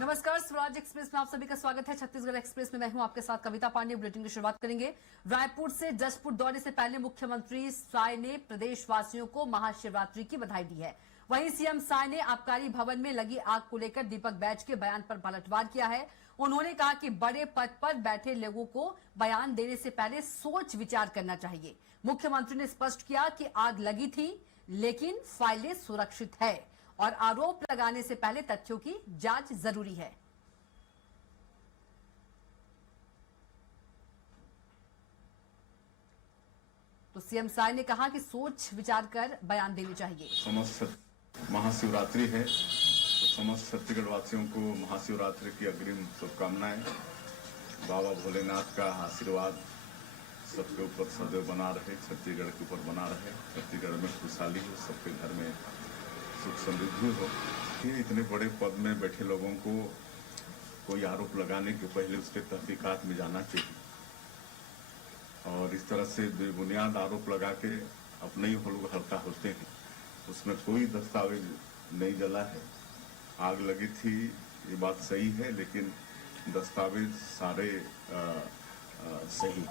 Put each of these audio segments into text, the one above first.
नमस्कार, स्वराज एक्सप्रेस में आप सभी का स्वागत है। छत्तीसगढ़ एक्सप्रेस में मैं हूं आपके साथ कविता पांडे। बुलेटिन की शुरुआत करेंगे। रायपुर से जशपुर दौरे से पहले मुख्यमंत्री साय ने प्रदेशवासियों को महाशिवरात्रि की बधाई दी है। वहीं सीएम साय ने आबकारी भवन में लगी आग को लेकर दीपक बैज के बयान पर पलटवार किया है। उन्होंने कहा कि बड़े पद पर बैठे लोगों को बयान देने से पहले सोच विचार करना चाहिए। मुख्यमंत्री ने स्पष्ट किया कि आग लगी थी, लेकिन फाइलें सुरक्षित है और आरोप लगाने से पहले तथ्यों की जांच जरूरी है। तो सीएम साय ने कहा कि सोच विचार कर बयान देने चाहिए। समस्त महाशिवरात्रि है, तो समस्त छत्तीसगढ़ वासियों को महाशिवरात्रि की अग्रिम शुभकामनाएं। बाबा भोलेनाथ का आशीर्वाद सबके ऊपर सदैव बना रहे, छत्तीसगढ़ के ऊपर बना रहे, छत्तीसगढ़ में खुशहाली हो, सबके घर में सुख समृद्धि हो। ये इतने बड़े पद में बैठे लोगों को कोई आरोप लगाने के पहले उसके तहकीकात में जाना चाहिए, और इस तरह से बेबुनियाद आरोप लगा के अपने ही लोग हल्का होते हैं। उसमें कोई दस्तावेज नहीं जला है। आग लगी थी, ये बात सही है, लेकिन दस्तावेज सारे सही।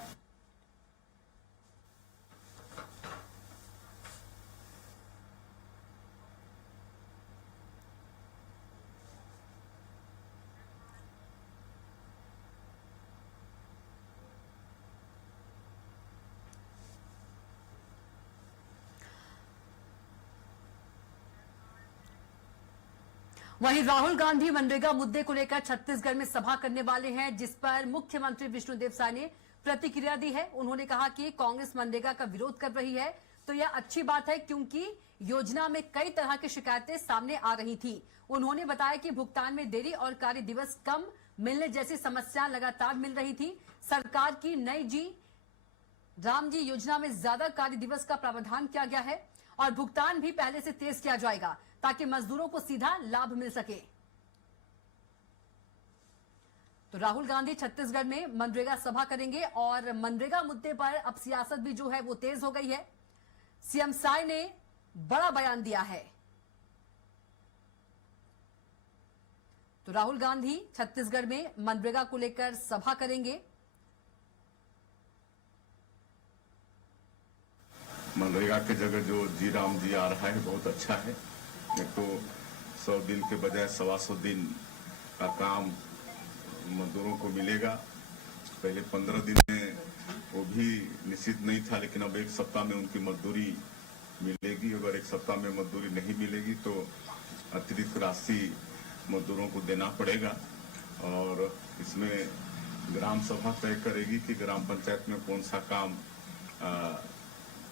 वहीं राहुल गांधी मनरेगा मुद्दे को लेकर छत्तीसगढ़ में सभा करने वाले हैं, जिस पर मुख्यमंत्री विष्णुदेव साय ने प्रतिक्रिया दी है। उन्होंने कहा कि कांग्रेस मनरेगा का विरोध कर रही है, तो यह अच्छी बात है, क्योंकि योजना में कई तरह की शिकायतें सामने आ रही थी। उन्होंने बताया कि भुगतान में देरी और कार्य दिवस कम मिलने जैसी समस्याएं लगातार मिल रही थी। सरकार की नई जी राम जी योजना में ज्यादा कार्य दिवस का प्रावधान किया गया है और भुगतान भी पहले से तेज किया जाएगा, ताकि मजदूरों को सीधा लाभ मिल सके। तो राहुल गांधी छत्तीसगढ़ में मनरेगा सभा करेंगे और मनरेगा मुद्दे पर अब सियासत भी जो है वो तेज हो गई है। सीएम साय ने बड़ा बयान दिया है। तो राहुल गांधी छत्तीसगढ़ में मनरेगा को लेकर सभा करेंगे। मनरेगा के जगह जो जी राम जी आ रहा है, बहुत अच्छा है। एक तो 100 दिन के बजाय 125 दिन का काम मजदूरों को मिलेगा। पहले 15 दिन में वो भी निश्चित नहीं था, लेकिन अब एक सप्ताह में उनकी मजदूरी मिलेगी। अगर एक सप्ताह में मजदूरी नहीं मिलेगी तो अतिरिक्त राशि मजदूरों को देना पड़ेगा, और इसमें ग्राम सभा तय करेगी कि ग्राम पंचायत में कौन सा काम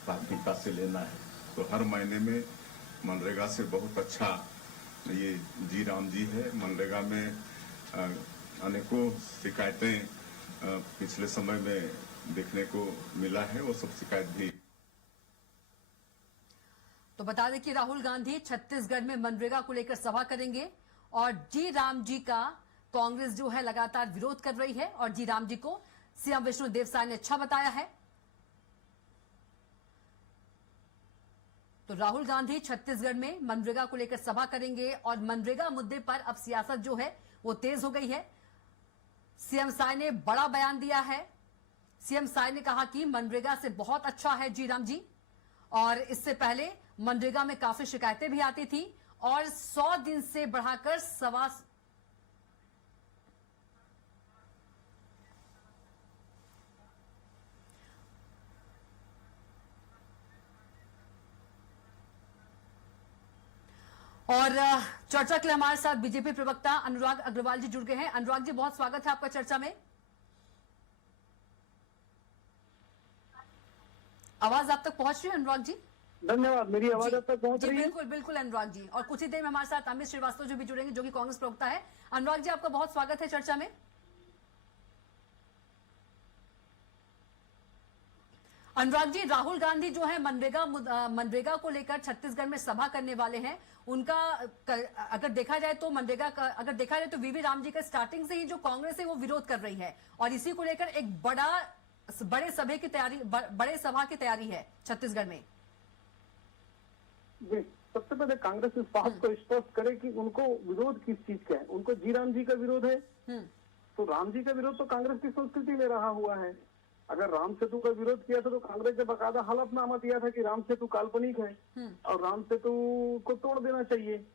प्राथमिकता से लेना है। तो हर महीने में मनरेगा से बहुत अच्छा ये जी राम जी है। मनरेगा में अनेकों शिकायतें पिछले समय में देखने को मिला है, वो सब शिकायत भी। तो बता दें कि राहुल गांधी छत्तीसगढ़ में मनरेगा को लेकर सभा करेंगे और जी राम जी का कांग्रेस जो है लगातार विरोध कर रही है, और जी राम जी को सीएम विष्णुदेव साय ने अच्छा बताया है। तो राहुल गांधी छत्तीसगढ़ में मनरेगा को लेकर सभा करेंगे और मनरेगा मुद्दे पर अब सियासत जो है वो तेज हो गई है। सीएम साय ने बड़ा बयान दिया है। सीएम साय ने कहा कि मनरेगा से बहुत अच्छा है जी राम जी, और इससे पहले मनरेगा में काफी शिकायतें भी आती थी और 100 दिन से बढ़ाकर सवा और चर्चा के लिए हमारे साथ बीजेपी प्रवक्ता अनुराग अग्रवाल जी जुड़ गए हैं। अनुराग जी, बहुत स्वागत है आपका चर्चा में। आवाज आप तक पहुंच रही है अनुराग जी? धन्यवाद, मेरी आवाज आप तक पहुंच रही है? बिल्कुल बिल्कुल अनुराग जी, और कुछ ही देर में हमारे साथ अमित श्रीवास्तव जी भी जुड़ेंगे, जो कि कांग्रेस प्रवक्ता है। अनुराग जी, आपका बहुत स्वागत है चर्चा में। अनुराग जी, राहुल गांधी जो है मनरेगा को लेकर छत्तीसगढ़ में सभा करने वाले हैं। उनका अगर देखा जाए तो वीवी राम जी का स्टार्टिंग से ही जो कांग्रेस है वो विरोध कर रही है, और इसी को लेकर एक बड़े सभा की तैयारी है छत्तीसगढ़ में। जी, सबसे पहले कांग्रेस इस बात को स्पष्ट करे कि उनको विरोध किस चीज का है। उनको जी राम जी का विरोध है, तो राम जी का विरोध तो कांग्रेस की संस्कृति में रहा हुआ है। अगर राम सेतु का विरोध किया था तो कांग्रेस ने बकायदा हलफनामा दिया था कि राम सेतु काल्पनिक है और राम सेतु को तोड़ देना चाहिए।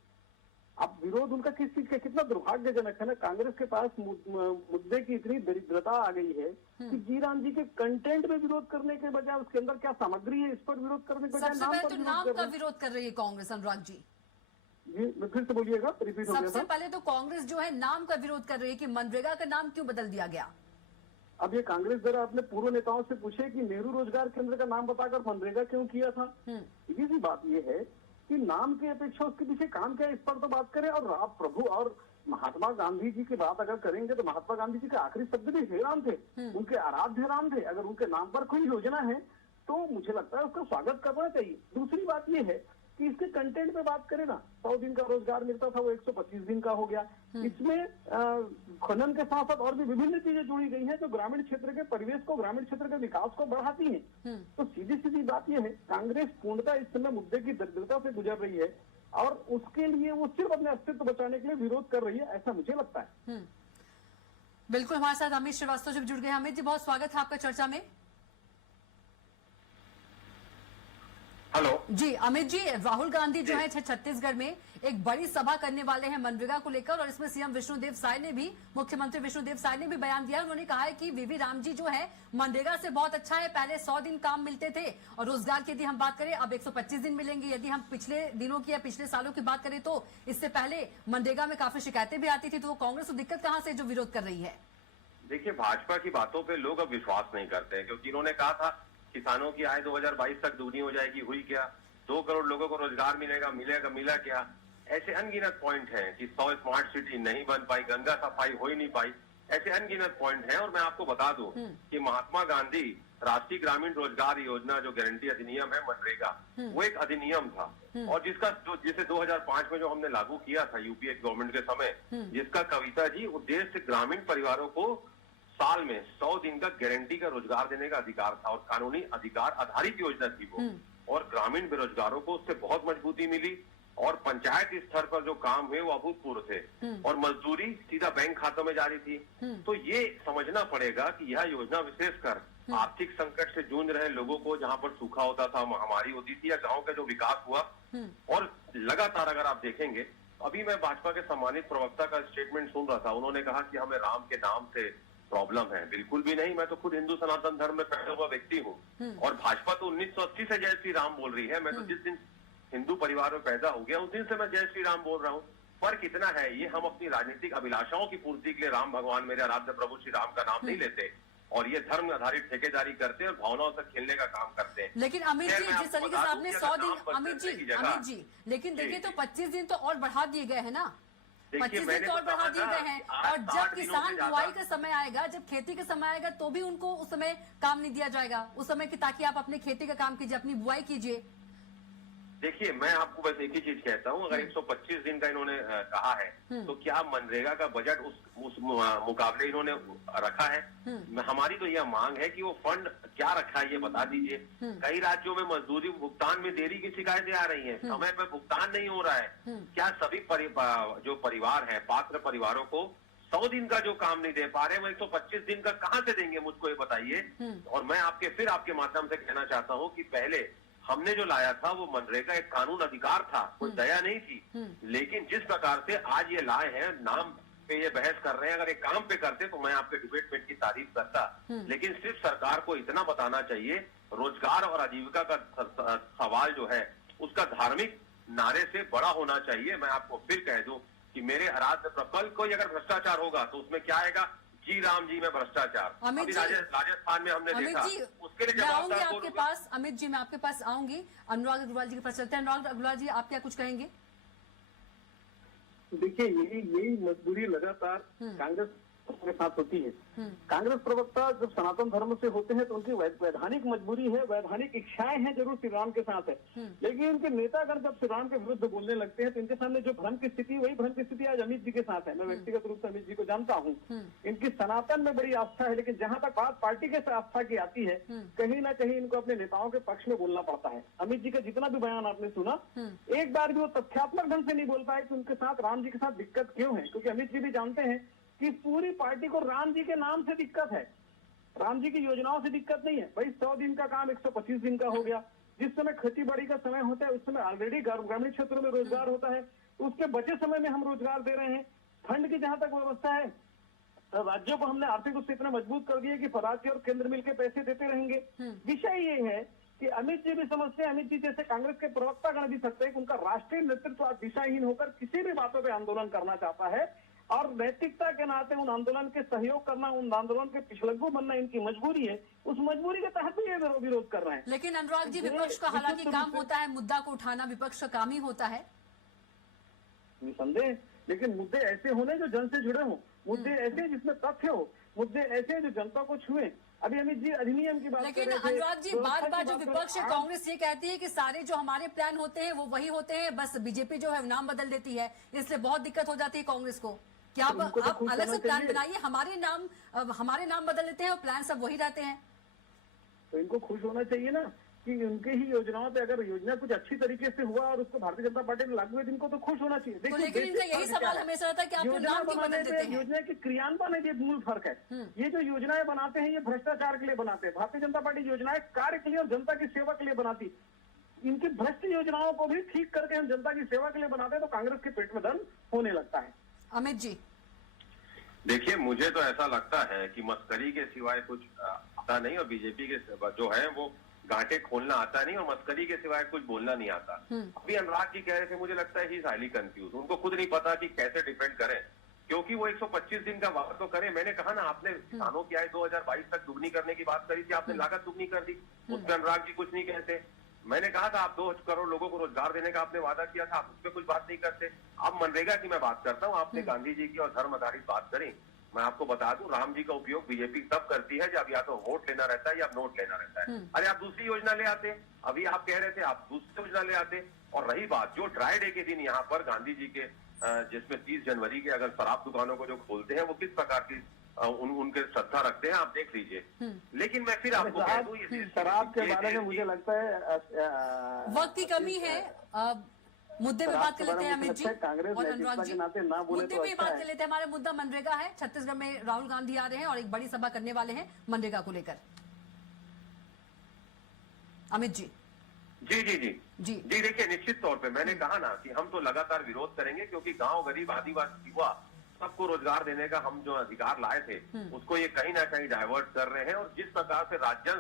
अब विरोध उनका किस चीज का, कितना दुर्भाग्यजनक है ना। कांग्रेस के पास मुद्दे की इतनी दरिद्रता आ गई है कि जी राम जी के कंटेंट में विरोध करने के बजाय उसके अंदर क्या सामग्री है इस पर विरोध करने के बजाय सबसे नाम पहले पर तो विरोध नाम कर का रहे हैं। विरोध कर रही है कांग्रेस, अनुराग जी। जी फिर से बोलिएगा, रिपीट हो गया सबसे था। पहले तो कांग्रेस जो है नाम का विरोध कर रही है कि मनरेगा का नाम क्यों बदल दिया गया। अब ये कांग्रेस जरा अपने पूर्व नेताओं से पूछे कि नेहरू रोजगार केंद्र का नाम बताकर मनरेगा क्यों किया था। सीधी सी बात ये है कि नाम की अपेक्षा उसके पीछे काम क्या है इस पर तो बात करें। और आप प्रभु और महात्मा गांधी जी की बात अगर करेंगे तो महात्मा गांधी जी के आखिरी शब्द भी हे राम थे, उनके आराध्य राम थे। अगर उनके नाम पर कोई योजना है तो मुझे लगता है उसका स्वागत करना चाहिए। दूसरी बात ये है कि इसके कंटेंट पे बात करें ना, 100 दिन का रोजगार मिलता था वो 125 दिन का हो गया। इसमें खनन के साथ साथ और भी विभिन्न चीजें जुड़ी गई हैं जो ग्रामीण क्षेत्र के परिवेश को, ग्रामीण क्षेत्र के विकास को बढ़ाती हैं। तो सीधी सीधी बात यह है, कांग्रेस पूर्णतः इस समय मुद्दे की दरिद्रता से गुजर रही है और उसके लिए वो सिर्फ अपने अस्तित्व बचाने के लिए विरोध कर रही है, ऐसा मुझे लगता है। बिल्कुल, हमारे साथ अमित श्रीवास्तव जी जुड़ गए। अमित जी, बहुत स्वागत है आपका चर्चा में। हेलो जी अमित जी, राहुल गांधी जो है छत्तीसगढ़ में एक बड़ी सभा करने वाले हैं मनरेगा को लेकर, और इसमें सीएम विष्णुदेव साय ने भी, मुख्यमंत्री विष्णुदेव साय ने भी बयान दिया। उन्होंने कहा है कि वीवी राम जी जो है मनरेगा से बहुत अच्छा है। पहले 100 दिन काम मिलते थे और रोजगार की यदि हम बात करें अब 125 दिन मिलेंगे। यदि हम पिछले दिनों की या पिछले सालों की बात करें तो इससे पहले मनरेगा में काफी शिकायतें भी आती थी। तो कांग्रेस को दिक्कत कहां से जो विरोध कर रही है। देखिए, भाजपा की बातों पे लोग अब विश्वास नहीं करते हैं, क्योंकि इन्होंने कहा था किसानों की आय 2022 तक दुगनी हो जाएगी, हुई क्या? 2 करोड़ लोगों को रोजगार मिला क्या? ऐसे अनगिनत पॉइंट हैं कि 100 स्मार्ट सिटी नहीं बन पाई, गंगा सफाई हो ही नहीं पाई, ऐसे अनगिनत पॉइंट हैं। और मैं आपको बता दूं कि महात्मा गांधी राष्ट्रीय ग्रामीण रोजगार योजना जो गारंटी अधिनियम है मनरेगा, वो एक अधिनियम था और जिसे 2005 में जो हमने लागू किया था यूपीए गवर्नमेंट के समय, जिसका कविता जी उद्देश्य ग्रामीण परिवारों को साल में 100 दिन का गारंटी का रोजगार देने का अधिकार था और कानूनी अधिकार आधारित योजना थी वो। और ग्रामीण बेरोजगारों को उससे बहुत मजबूती मिली और पंचायत स्तर पर जो काम हुए वो अभूतपूर्व थे और मजदूरी सीधा बैंक खातों में जारी थी। तो ये समझना पड़ेगा कि यह योजना विशेषकर आर्थिक संकट से जूझ रहे लोगों को, जहां पर सूखा होता था, महामारी होती थी, या गांव का जो विकास हुआ, और लगातार अगर आप देखेंगे, अभी मैं भाजपा के सम्मानित प्रवक्ता का स्टेटमेंट सुन रहा था। उन्होंने कहा कि हमें राम के नाम से प्रॉब्लम है। बिल्कुल भी नहीं, मैं तो खुद हिंदू सनातन धर्म में पैदा हुआ व्यक्ति हूँ और भाजपा तो 1980 से जय श्री राम बोल रही है। मैं तो जिस दिन हिंदू परिवार में पैदा हो गया उस दिन से मैं जय श्री राम बोल रहा हूँ। फर्क इतना है, ये हम अपनी राजनीतिक अभिलाषाओं की पूर्ति के लिए राम भगवान मेरे आराध्य प्रभु श्री राम का नाम नहीं लेते और ये धर्म आधारित ठेकेदारी करते हैं और भावनाओं से खेलने का काम करते हैं। लेकिन अमित जी, जिस तरीके से आपने 100 दिन, अमित जी लेकिन देखिए तो 25 दिन तो और बढ़ा दिए गए हैं ना, 25 दिन तो और बढ़ा दिए गए हैं। और जब किसान बुआई का समय आएगा, जब खेती का समय आएगा तो भी उनको उस समय काम नहीं दिया जाएगा उस समय की, ताकि आप अपने खेती का काम कीजिए, अपनी बुआई कीजिए। देखिए, मैं आपको बस एक ही चीज कहता हूँ, अगर 125 दिन का इन्होंने कहा है तो क्या मनरेगा का बजट उस मुकाबले इन्होंने रखा है? हमारी तो यह मांग है कि वो फंड क्या रखा है ये बता दीजिए। कई राज्यों में मजदूरी भुगतान में देरी की शिकायतें आ रही हैं, समय पर भुगतान नहीं हो रहा है। क्या सभी जो परिवार है, पात्र परिवारों को 100 दिन का जो काम नहीं दे पा रहे, वो 125 दिन का कहाँ से देंगे, मुझको ये बताइए। और मैं आपके माध्यम से कहना चाहता हूँ कि पहले हमने जो लाया था वो मनरेगा एक कानून अधिकार था, कोई दया नहीं थी। लेकिन जिस प्रकार से आज ये लाए हैं, नाम पे ये बहस कर रहे हैं, अगर एक काम पे करते तो मैं आपके डिबेट में इनकी तारीफ करता। लेकिन सिर्फ सरकार को इतना बताना चाहिए, रोजगार और आजीविका का सवाल जो है उसका धार्मिक नारे से बड़ा होना चाहिए। मैं आपको फिर कह दूं कि मेरे आराध्य कल कोई अगर भ्रष्टाचार होगा तो उसमें क्या आएगा? जी राम जी में भ्रष्टाचार। अमित जी, राजस्थान में हमने देखा, उसके लिए मैं आऊंगी आपके पास। अमित जी, मैं आपके पास आऊंगी। अनुराग अग्रवाल जी के पास चलते हैं। अनुराग अग्रवाल जी, आप क्या कुछ कहेंगे? देखिए, यही मजबूरी लगातार कांग्रेस के साथ होती है। कांग्रेस प्रवक्ता जब सनातन धर्म से होते हैं तो उनकी वैधानिक मजबूरी है, वैधानिक इच्छाएं हैं जरूर श्री राम के साथ है, लेकिन इनके नेतागण जब श्री राम के विरुद्ध बोलने लगते हैं तो इनके सामने जो भ्रम की स्थिति, वही भ्रम की स्थिति आज अमित जी के साथ है। मैं व्यक्तिगत रूप से अमित जी को जानता हूँ, इनकी सनातन में बड़ी आस्था है, लेकिन जहां तक बात पार्टी के आस्था की आती है, कहीं ना कहीं इनको अपने नेताओं के पक्ष में बोलना पड़ता है। अमित जी का जितना भी बयान आपने सुना, एक बार भी वो तथ्यात्मक ढंग से नहीं बोल पाए कि उनके साथ राम जी के साथ दिक्कत क्यों है, क्योंकि अमित जी भी जानते हैं कि पूरी पार्टी को राम जी के नाम से दिक्कत है, राम जी की योजनाओं से दिक्कत नहीं है। भाई 100 दिन का काम 125 दिन का हो गया, जिस समय खेती बाड़ी का समय होता है उस समय ऑलरेडी ग्रामीण क्षेत्रों में रोजगार होता है, उसके बचे समय में हम रोजगार दे रहे हैं। फंड की जहां तक व्यवस्था है, राज्यों को हमने आर्थिक रूप से इतना मजबूत कर दिया कि राज्य और केंद्र मिलकर पैसे देते रहेंगे। विषय ये है कि अमित जी भी समझते हैं, अमित जी जैसे कांग्रेस के प्रवक्ता गण भी सकते हैं कि उनका राष्ट्रीय नेतृत्व आज दिशाहीन होकर किसी भी बातों पर आंदोलन करना चाहता है, और नैतिकता के नाते उन आंदोलन के सहयोग करना, उन आंदोलन के पिछलग्गू बनना इनकी मजबूरी है। उस मजबूरी के तहत भी ये विरोध कर रहे हैं। लेकिन अनुराग जी, विपक्ष का हालांकि काम होता है मुद्दा को उठाना, विपक्ष का काम ही होता है निसंदेह, लेकिन मुद्दे ऐसे होने जो जन से जुड़े हों, मुद्दे ऐसे जिसमें तथ्य हो, मुद्दे ऐसे जो जनता को छुए। अभी अमित जी अधिनियम की बात लेकिन कर रहे थे, अनुराग जी, बार बार जो विपक्ष है, कांग्रेस ये कहती है कि सारे जो हमारे प्लान होते हैं वो वही होते हैं, बस बीजेपी जो है नाम बदल देती है, इसलिए बहुत दिक्कत हो जाती है कांग्रेस को। क्या आप अलग से प्लान बनाइए, हमारे नाम बदल देते हैं और प्लान सब वही रहते हैं। तो इनको खुश होना चाहिए ना कि उनके ही योजनाओं पे अगर योजना कुछ अच्छी तरीके से हुआ और उसको भारतीय जनता पार्टी ने लागू हुई, इनको तो खुश होना चाहिए। तो लेकिन इनका यही सवाल हमेशा रहता है कि आप नाम क्यों बदल देते हैं। योजना के क्रियान्वयन में ये मूल फर्क है। ये जो योजनाएं बनाते हैं ये भ्रष्टाचार के लिए बनाते हैं। भारतीय जनता पार्टी योजनाएं कार्य के लिए और जनता की सेवा के लिए बनाती। इनकी भ्रष्ट योजनाओं को भी ठीक करके हम जनता की सेवा के लिए बनाते हैं तो कांग्रेस के पेट में दर्द होने लगता है। अमित जी, देखिए, मुझे तो ऐसा लगता है कि मस्करी के सिवाय कुछ आता नहीं, और बीजेपी के जो है वो गांठे खोलना आता नहीं, और मस्करी के सिवाय कुछ बोलना नहीं आता। अभी अनुराग जी कह रहे थे, मुझे लगता है ही इज हाईली कंफ्यूज, उनको खुद नहीं पता कि कैसे डिपेंड करें, क्योंकि वो 125 दिन का वादा तो करें। मैंने कहा ना, आपने किसानों की आय 2022 तक दुगनी करने की बात करी थी, आपने लागत दुगनी कर दी, उस पर अनुराग जी कुछ नहीं कहते। मैंने कहा था आप 2 करोड़ लोगों को रोजगार देने का आपने वादा किया था, आप उस पर कुछ बात नहीं करते। अब मनरेगा की मैं बात करता हूँ, आपने गांधी जी की और धर्म आधारित बात करी। मैं आपको बता दूं, राम जी का उपयोग बीजेपी तब करती है जब या तो वोट लेना रहता है या नोट लेना रहता है। अरे आप दूसरी योजना ले आते, अभी आप कह रहे थे आप दूसरी योजना ले आते। और रही बात जो ड्राई डे के दिन यहाँ पर गांधी जी के, जिसमें 30 जनवरी के अगर शराब दुकानों को जो खोलते हैं वो किस प्रकार की उनके श्रद्धा रखते हैं, आप देख लीजिए। लेकिन मैं फिर आपको कह दूं, ये शराब के बारे में मुझे लगता है वक्त की कमी है। मुद्दे पे बात कर लेते हैं अमित जी और अनुराग जी, मुद्दे पे बात कर लेते हैं। हमारा मुद्दा मनरेगा है। छत्तीसगढ़ में राहुल गांधी आ रहे हैं और एक बड़ी सभा करने वाले हैं मनरेगा को लेकर। अमित जी। जी जी जी जी जी देखिए, निश्चित तौर पे मैंने कहा ना कि हम तो लगातार विरोध करेंगे, क्योंकि गांव गरीब आदिवासी युवा सबको रोजगार देने का हम जो अधिकार लाए थे उसको ये कहीं ना कहीं डाइवर्ट कर रहे हैं, और जिस प्रकार से राज्य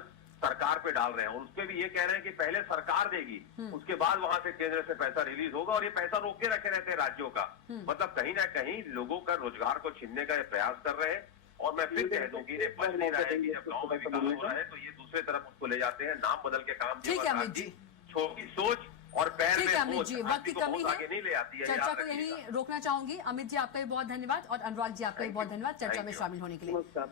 सरकार पे डाल रहे हैं, और उसपे भी ये कह रहे हैं कि पहले सरकार देगी, उसके बाद वहां से केंद्र से पैसा रिलीज होगा, और ये पैसा रोक के रखे रहते हैं राज्यों का। मतलब कहीं ना कहीं लोगों का रोजगार को छीनने का ये प्रयास कर रहे हैं। और मैं फिर कह दूं कि ये बच नहीं रहा है कि जब गाँव में विकास हो रहा है तो ये दूसरे तरफ उसको ले जाते हैं, नाम बदल के काम। ठीक है अमित जी, छोटी सोच और पैर ठीक में है अमित जी, वक्त की कमी है, नहीं ले आती है। चर्चा को यही रोकना चाहूंगी। अमित जी आपका भी बहुत धन्यवाद और अनुराग जी आपका भी बहुत धन्यवाद चर्चा में शामिल होने के लिए।